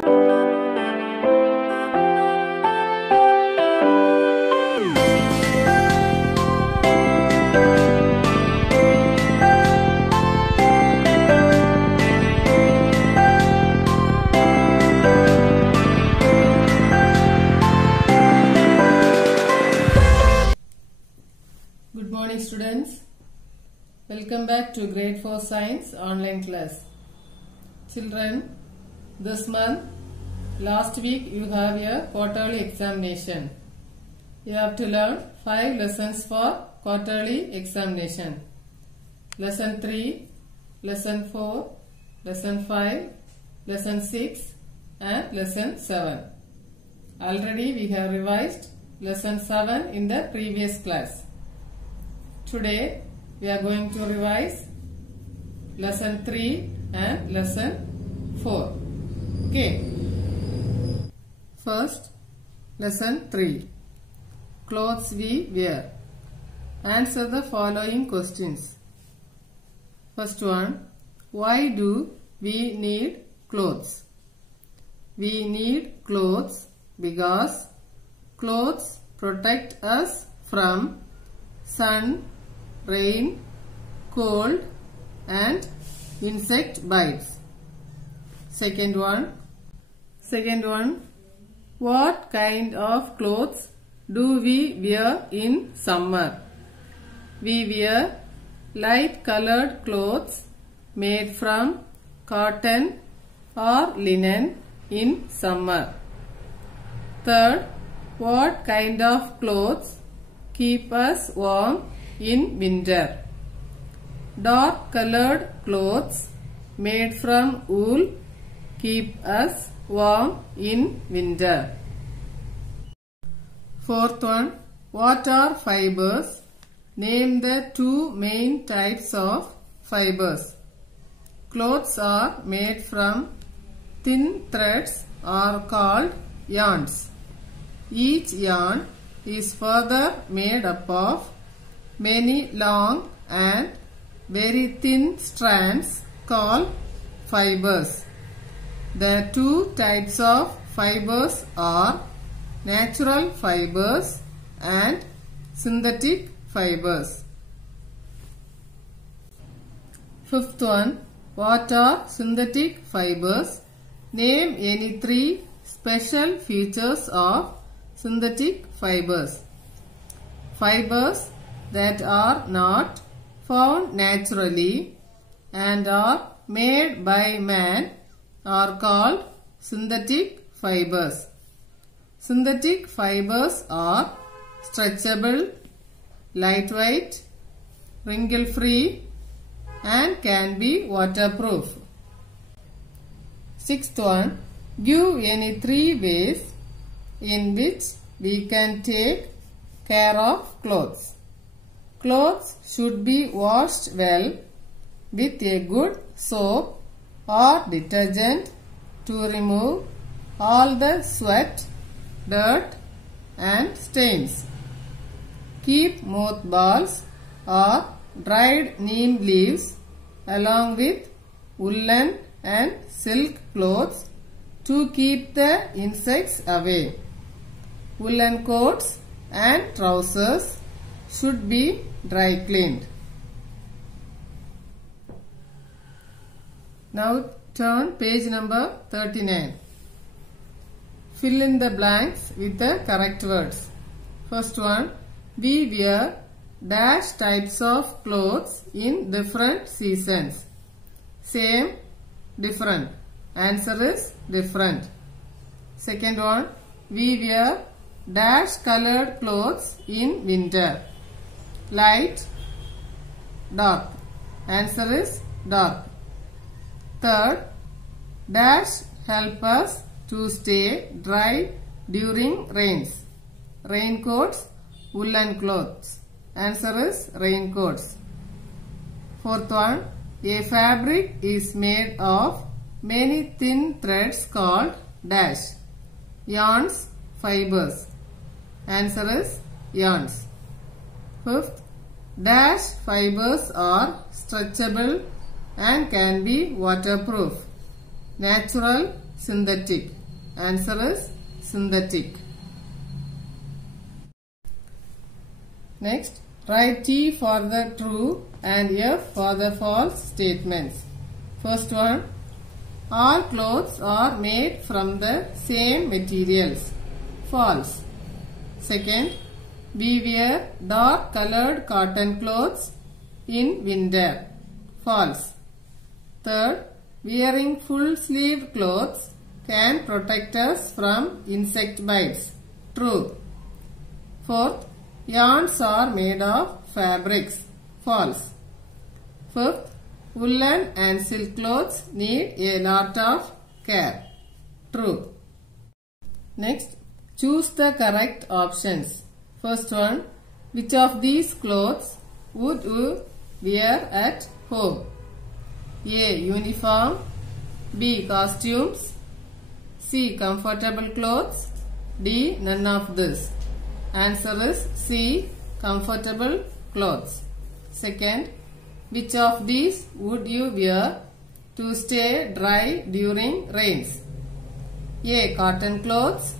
Good morning students. Welcome back to grade 4 science online class. Children, this month, last week you have a quarterly examination. You have to learn 5 lessons for quarterly examination. Lesson 3, Lesson 4, Lesson 5, Lesson 6 and Lesson 7. Already we have revised Lesson 7 in the previous class. Today we are going to revise Lesson 3 and Lesson 4. Okay. First, Lesson 3. Clothes we wear. Answer the following questions. First one. Why do we need clothes? We need clothes because clothes protect us from sun, rain, cold and insect bites. Second one. What kind of clothes do we wear in summer? We wear light colored clothes made from cotton or linen in summer. Third, what kind of clothes keep us warm in winter? Dark colored clothes made from wool keep us warm in winter. Fourth one, what are fibers? Name the 2 main types of fibers. Clothes are made from thin threads are called yarns. Each yarn is further made up of many long and very thin strands called fibers. The 2 types of fibers are natural fibers and synthetic fibers. Fifth one, what are synthetic fibers? Name any 3 special features of synthetic fibers. Fibers that are not found naturally and are made by man are called synthetic fibers. Synthetic fibers are stretchable, lightweight, wrinkle-free and can be waterproof. Sixth one, give any 3 ways in which we can take care of clothes. Clothes should be washed well with a good soap or detergent to remove all the sweat, dirt and stains. Keep mothballs or dried neem leaves along with woolen and silk clothes to keep the insects away. Woolen coats and trousers should be dry cleaned. Now turn page number 39. Fill in the blanks with the correct words. First one, we wear dash types of clothes in different seasons. Same, different. Answer is different. Second one, we wear dash colored clothes in winter. Light, dark. Answer is dark. Third, dash help us to stay dry during rains. Raincoats, woolen clothes. Answer is raincoats. Fourth one, a fabric is made of many thin threads called dash. Yarns, fibers. Answer is yarns. Fifth, dash fibers are stretchable and can be waterproof. Natural synthetic. Answer is synthetic. Next, write T for the true and F for the false statements. First one, all clothes are made from the same materials. False. Second, we wear dark colored cotton clothes in winter. False. Third, wearing full sleeved clothes can protect us from insect bites. True. Fourth, yarns are made of fabrics. False. Fifth, woolen and silk clothes need a lot of care. True. Next, choose the correct options. First one, which of these clothes would you wear at home? A. Uniform. B. Costumes. C. Comfortable clothes. D. None of this. Answer is C. Comfortable clothes. Second, which of these would you wear to stay dry during rains? A. Cotton clothes.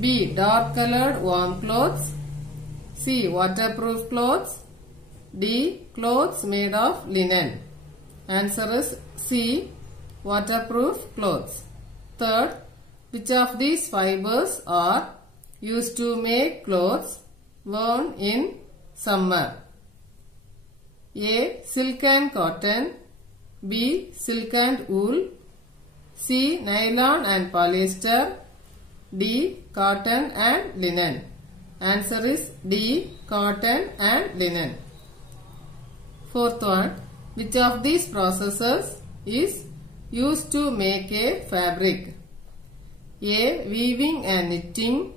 B. Dark colored warm clothes. C. Waterproof clothes. D. Clothes made of linen. Answer is C. Waterproof clothes. Third, which of these fibers are used to make clothes worn in summer? A. Silk and cotton. B. Silk and wool. C. Nylon and polyester. D. Cotton and linen. Answer is D. Cotton and linen. Fourth one, which of these processes is used to make a fabric? A. Weaving and knitting.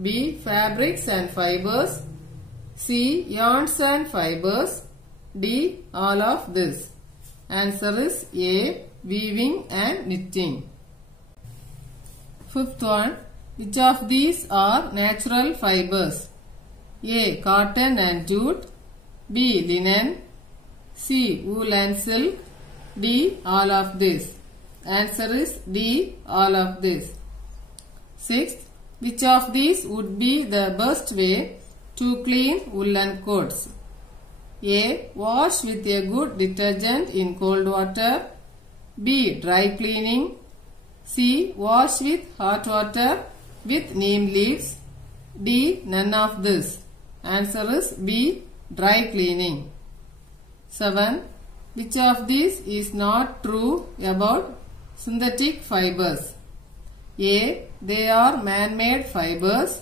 B. Fabrics and fibers. C. Yarns and fibers. D. All of this. Answer is A. Weaving and knitting. Fifth one, which of these are natural fibers? A. Cotton and jute. B. Linen. C. Wool and silk. D. All of this. Answer is D. All of this. Sixth, which of these would be the best way to clean woolen coats? A. Wash with a good detergent in cold water. B. Dry cleaning. C. Wash with hot water with neem leaves. D. None of this. Answer is B. Dry cleaning. 7. Which of these is not true about synthetic fibers? A. They are man-made fibers.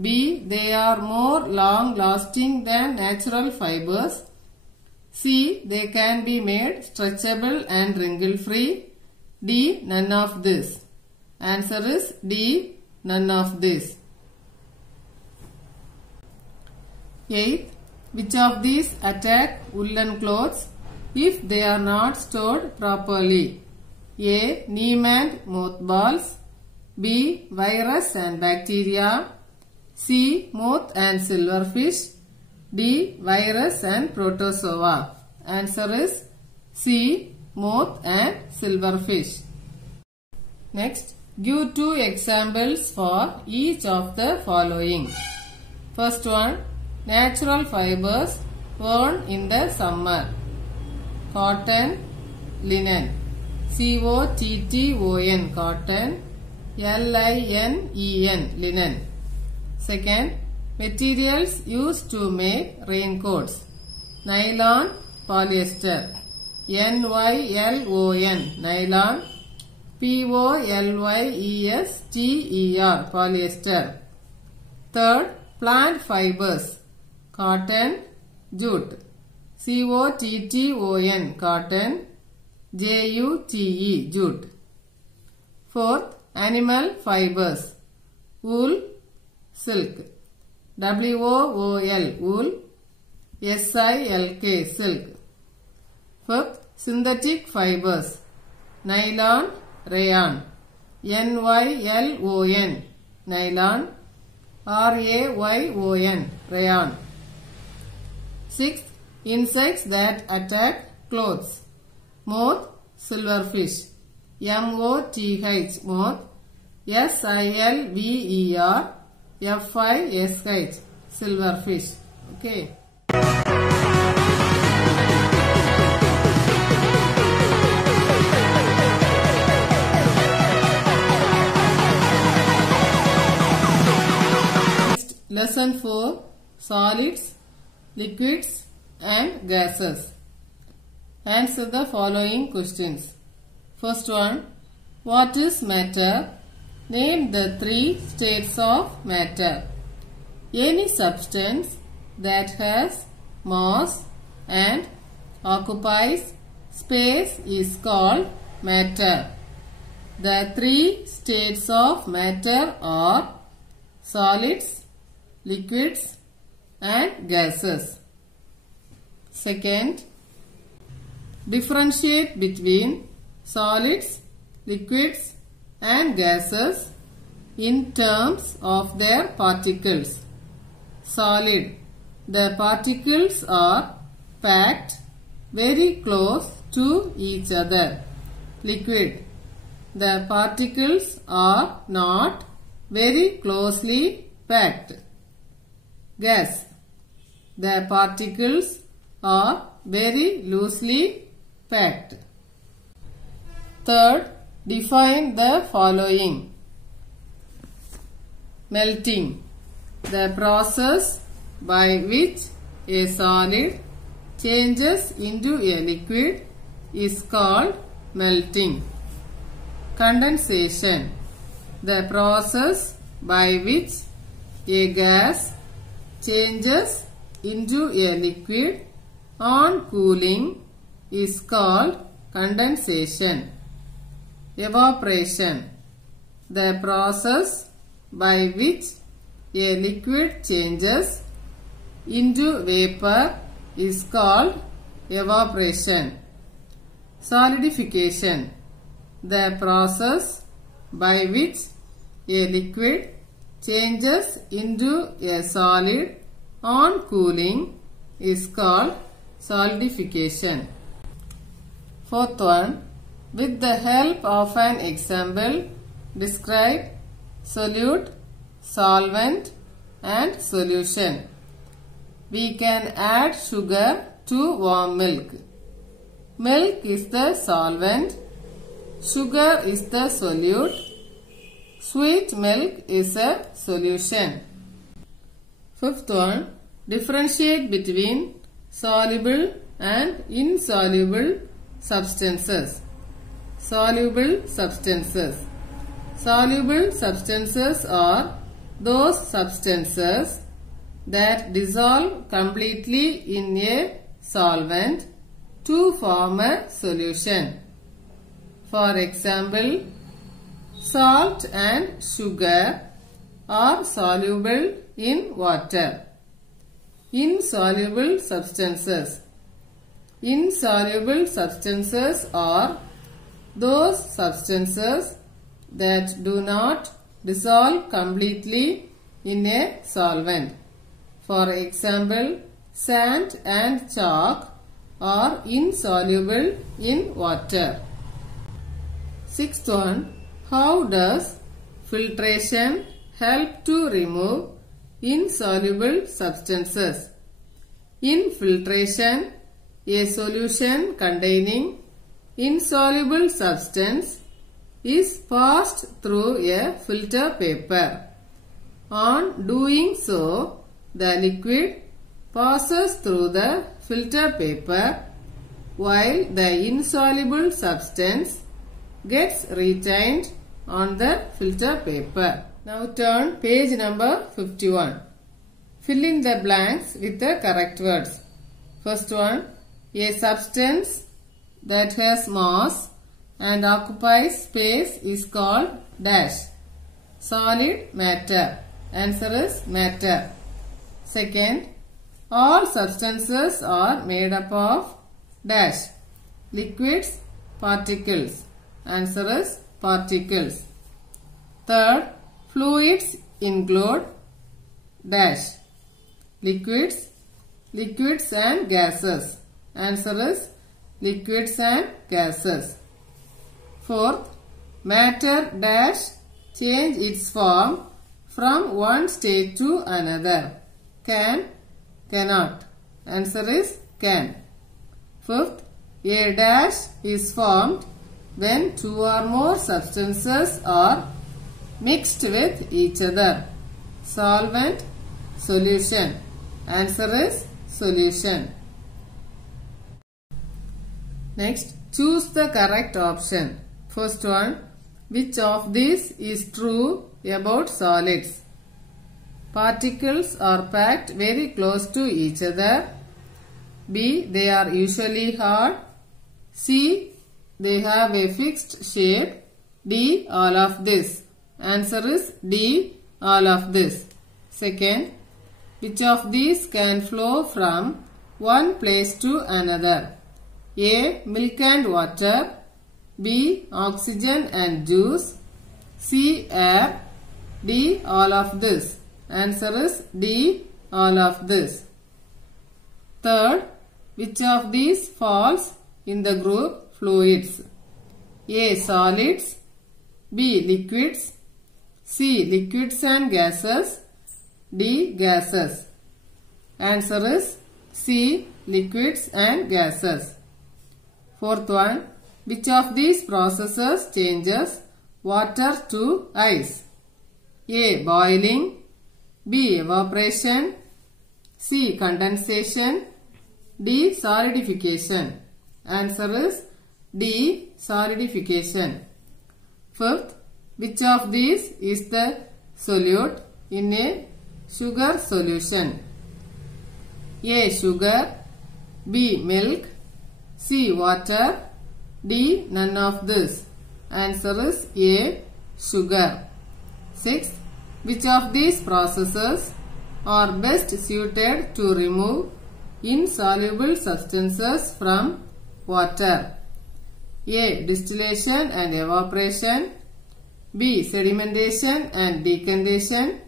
B. They are more long-lasting than natural fibers. C. They can be made stretchable and wrinkle-free. D. None of this. Answer is D. None of this. 8. Which of these attack woolen clothes if they are not stored properly? A. Neem and mothballs. B. Virus and bacteria. C. Moth and silverfish. D. Virus and protozoa. Answer is C. Moth and silverfish. Next, give 2 examples for each of the following. First one, natural fibers worn in the summer. Cotton, linen. C-O-T-T-O-N, cotton. L-I-N-E-N, linen. Second, materials used to make raincoats. Nylon, polyester. N-Y-L-O-N, nylon. P-O-L-Y-E-S-T-E-R, polyester. Third, plant fibers. Cotton, jute. C-O-T-T-O-N, cotton. J-U-T-E, jute. Fourth, animal fibers. Wool, silk. W-O-O-L, wool. S-I-L-K, silk. Fifth, synthetic fibers. Nylon, rayon. N-Y-L-O-N, nylon. R-A-Y-O-N, rayon. Sixth, insects that attack clothes. Moth, silverfish. M-O-T-H, moth. S-I-L-V-E-R, F-I-S-H, silverfish. Okay. Lesson 4, solids, liquids and gases. Answer the following questions. First one, what is matter? Name the 3 states of matter. Any substance that has mass and occupies space is called matter. The 3 states of matter are solids, liquids and gases. Second, differentiate between solids, liquids and gases in terms of their particles. Solid, the particles are packed very close to each other. Liquid, the particles are not very closely packed. Gas, the particles are very loosely packed. Third, define the following. Melting, the process by which a solid changes into a liquid is called melting. Condensation, the process by which a gas changes into a liquid on cooling is called condensation. Evaporation, the process by which a liquid changes into vapor is called evaporation. Solidification, the process by which a liquid changes into a solid on cooling is called solidification. Fourth one, with the help of an example, describe solute, solvent and solution. We can add sugar to warm milk. Milk is the solvent, sugar is the solute, sweet milk is a solution. Fifth one, differentiate between soluble and insoluble substances. Soluble substances. Soluble substances are those substances that dissolve completely in a solvent to form a solution. For example, salt and sugar are soluble in water. Insoluble substances. Insoluble substances are those substances that do not dissolve completely in a solvent. For example, sand and chalk are insoluble in water. Sixth one, how does filtration help to remove insoluble substances? In filtration, a solution containing insoluble substance is passed through a filter paper. On doing so, the liquid passes through the filter paper while the insoluble substance gets retained on the filter paper. Now turn page number 51. Fill in the blanks with the correct words. First one, a substance that has mass and occupies space is called dash. Solid matter. Answer is matter. Second, all substances are made up of dash. Liquids, particles. Answer is particles. Third, fluids include dash. Liquids, liquids and gases. Answer is liquids and gases. Fourth, matter dash change its form from one state to another? Can, cannot. Answer is can. Fifth, a dash is formed when two or more substances are mixed with each other. Solvent, solution. Answer is solution. Next, choose the correct option. First one, which of these is true about solids? Particles are packed very close to each other. B, they are usually hard. C, they have a fixed shape. D, all of this. Answer is D, all of this. Second, which of these can flow from one place to another? A, milk and water. B, oxygen and juice. C, air. D, all of this. Answer is D, all of this. Third, which of these falls in the group fluids? A, solids. B, liquids. C, liquids and gases. D, gases. Answer is C, liquids and gases. Fourth one, which of these processes changes water to ice? A, boiling. B, evaporation. C, condensation. D, solidification. Answer is D, solidification. Fifth, which of these is the solute in a sugar solution? A, sugar. B, milk. C, water. D, none of this. Answer is A, sugar. Sixth, which of these processes are best suited to remove insoluble substances from water? A, distillation and evaporation. B, sedimentation and decantation.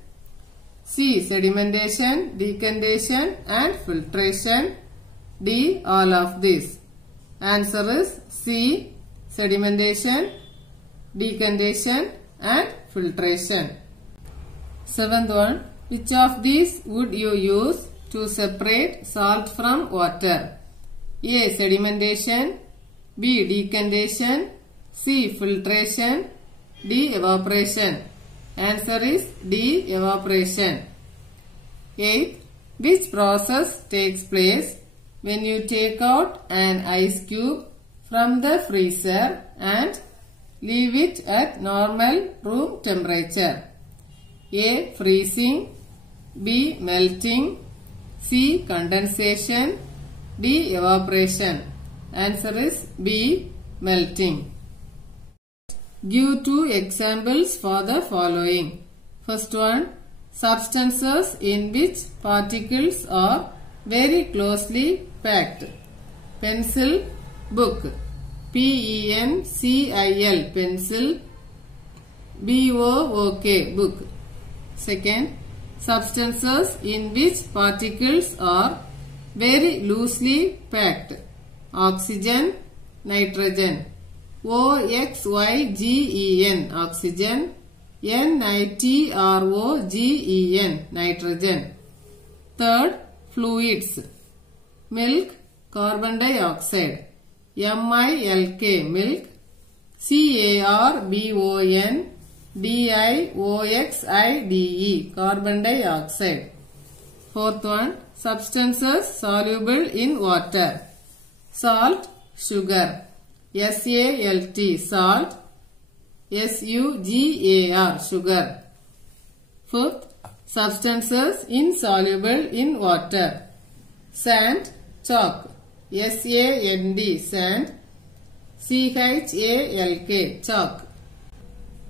C, sedimentation, decantation and filtration. D, all of these. Answer is C, sedimentation, decantation and filtration. Seventh one, which of these would you use to separate salt from water? A, sedimentation. B, decantation. C, filtration. D, evaporation. Answer is D, evaporation. Eighth, which process takes place when you take out an ice cube from the freezer and leave it at normal room temperature? A, freezing. B, melting. C, condensation. D, evaporation. Answer is B, melting. Give two examples for the following. First one, substances in which particles are very closely packed. Pencil, book. P-E-N-C-I-L, pencil. B-O-O-K, book. Second, substances in which particles are very loosely packed. Oxygen, nitrogen. O-X-Y-G-E-N, oxygen. N-I-T-R-O-G-E-N, nitrogen. Third, fluids. Milk, carbon dioxide. M-I-L-K, milk. C-A-R-B-O-N, D-I-O-X-I-D-E, carbon dioxide. Fourth one, substances soluble in water. Salt, sugar. S-A-L-T, salt. S-U-G-A-R, sugar. Fifth, substances insoluble in water. Sand, chalk. S-A-N-D, sand. C-H-A-L-K, chalk.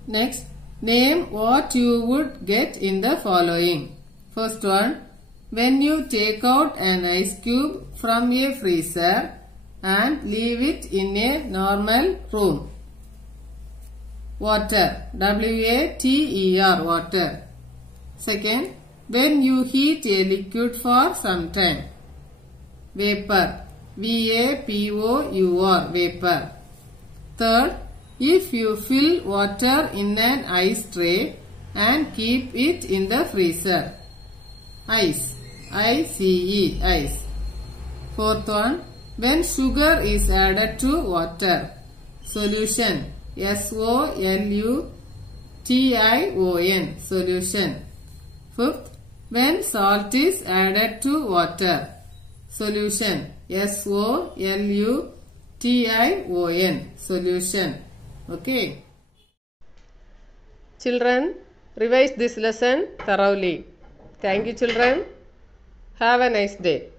Next, name what you would get in the following. First one, when you take out an ice cube from a freezer and leave it in a normal room. Water, W-A-T-E-R, water. Second, when you heat a liquid for some time. Vapor, V-A-P-O-U-R, vapor. Third, if you fill water in an ice tray and keep it in the freezer. Ice. I-C-E. Ice. Fourth one. When sugar is added to water. Solution. S-O-L-U-T-I-O-N. Solution. Fifth. When salt is added to water. Solution. S-O-L-U-T-I-O-N. Solution. Okay. Children, revise this lesson thoroughly. Thank you, children. Have a nice day.